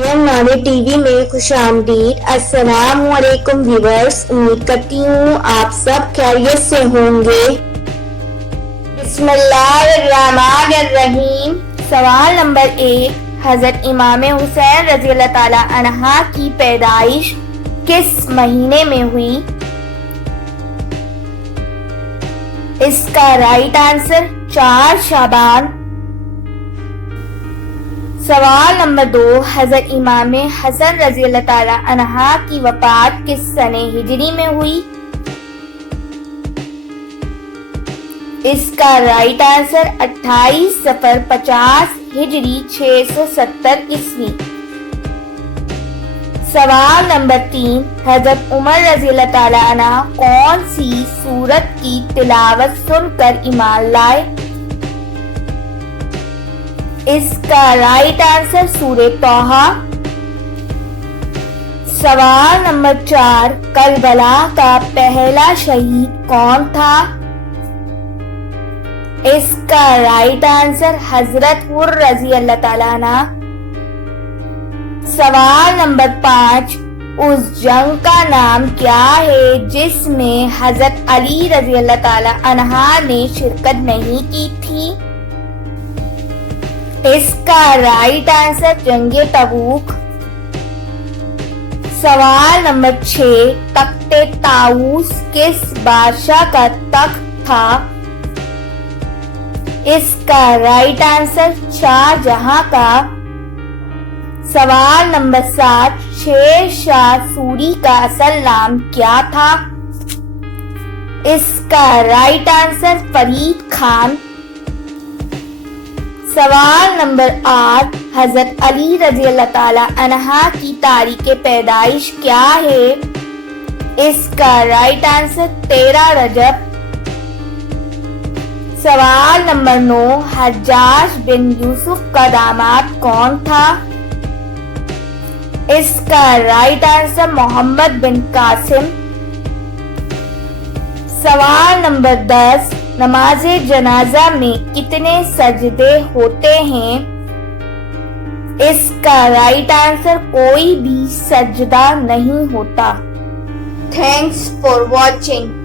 मरियम नाले टीवी में खुश आमदीद। अस्सलाम वालेकुम व्यूअर्स, उम्मीद करती हूँ आप सब खैरियत से होंगे। बिस्मिल्लाहिर्रहमानिर्रहीम। सवाल नंबर 1, हजरत इमाम हुसैन रज़ी अल्लाह ताला अन्हा की पैदाइश किस महीने में हुई? इसका राइट आंसर 4 शाबान। सवाल नंबर 2, हजरत इमाम हसन रज़ी अल्लाह ताला अन्हा की वफात किस सने हिजरी में हुई? इसका राइट आंसर 28 सफर 50 हिजरी 670 ईस्वी। सवाल नंबर 3, हजरत उमर रज़ी अल्लाह ताला अन्हा कौन सी सूरत की तिलावत सुनकर ईमान लाए? इसका राइट आंसर सूरे तौहा। सवाल नंबर 4, करबला का पहला शहीद कौन था? इसका राइट आंसर हजरत हुर रज़ी अल्लाह ताला अन्हा। सवाल नंबर 5, उस जंग का नाम क्या है जिसमें हजरत अली रज़ी अल्लाह ताला अन्हा ने शिरकत नहीं की थी? इसका राइट आंसर जंगे तबूक। सवाल नंबर 6, तख्ते ताऊस किस बादशाह का तख्त था? इसका राइट आंसर शाहजहां का। सवाल नंबर 7, शेर शाह सूरी का असल नाम क्या था? इसका राइट आंसर फरीद खान। सवाल नंबर 8, हजरत अली रज़ी अल्लाह ताला अन्हा की तारीख पैदाइश क्या है? इसका राइट आंसर 13 रजब। सवाल नंबर 9, हज्जाज बिन यूसुफ का दामाद कौन था? इसका राइट आंसर मोहम्मद बिन कासिम। सवाल नंबर 10, नमाज़े जनाजा में कितने सजदे होते हैं? इसका राइट आंसर कोई भी सजदा नहीं होता। Thanks for watching.